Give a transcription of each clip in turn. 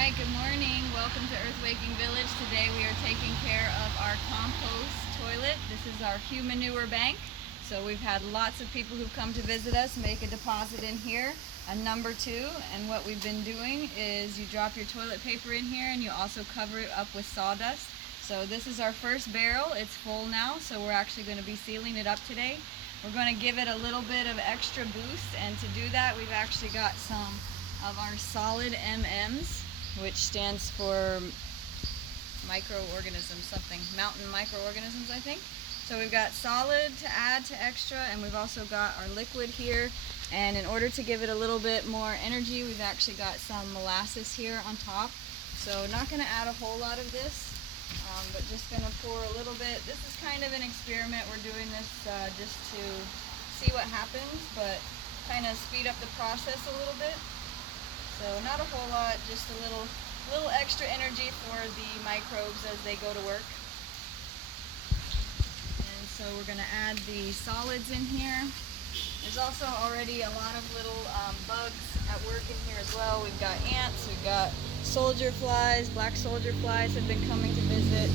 Alright, good morning. Welcome to Earth Waking Village. Today we are taking care of our compost toilet. This is our humanure bank. So we've had lots of people who've come to visit us make a deposit in here, a number 2. And what we've been doing is you drop your toilet paper in here and you also cover it up with sawdust. So this is our first barrel. It's full now, so we're actually going to be sealing it up today. We're going to give it a little bit of extra boost, and to do that we've actually got some of our solid MMs, which stands for microorganisms, something, mountain microorganisms, I think. So we've got solid to add to extra, and we've also got our liquid here. And in order to give it a little bit more energy, we've actually got some molasses here on top. So not going to add a whole lot of this, but just going to pour a little bit. This is kind of an experiment. We're doing this just to see what happens, but kind of speed up the process a little bit. So not a whole lot, just a little extra energy for the microbes as they go to work. And so we're going to add the solids in here. There's also already a lot of little bugs at work in here as well. We've got ants, we've got soldier flies, black soldier flies have been coming to visit,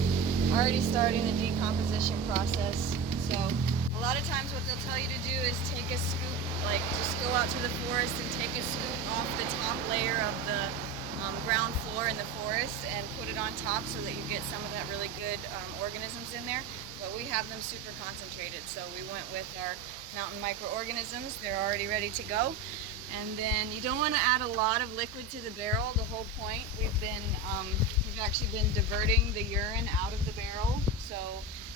already starting the decomposition process. So a lot of times what they'll tell you to do is take a scoop, like just go out to the forest and take a scoop off the top layer of the ground floor in the forest and put it on top so that you get some of that really good organisms in there. But we have them super concentrated, so we went with our mountain microorganisms. They're already ready to go. And then you don't want to add a lot of liquid to the barrel. The whole point, we've actually been diverting the urine out of the barrel. So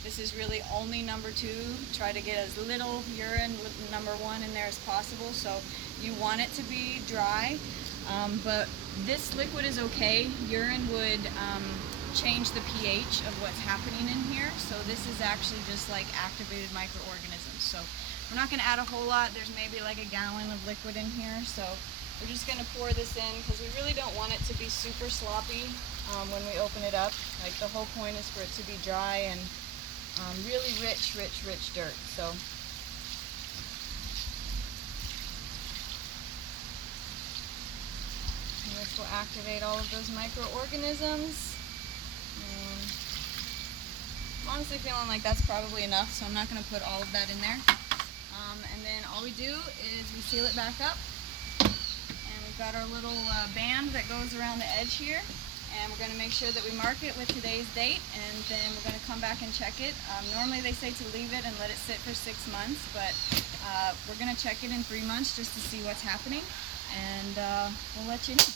this is really only number 2. Try to get as little urine with number 1 in there as possible. So you want it to be dry, but this liquid is okay. Urine would change the pH of what's happening in here. So this is actually just like activated microorganisms. So we're not going to add a whole lot. There's maybe like a gallon of liquid in here. So we're just going to pour this in because we really don't want it to be super sloppy when we open it up. Like the whole point is for it to be dry and really rich dirt. So this will activate all of those microorganisms. And I'm honestly feeling like that's probably enough, so I'm not going to put all of that in there. And then all we do is we seal it back up, and we've got our little band that goes around the edge here, and we're going to make sure that we mark it with today's date, and then we're going to come back and check it. Normally they say to leave it and let it sit for 6 months, but we're going to check it in 3 months just to see what's happening, and we'll let you know.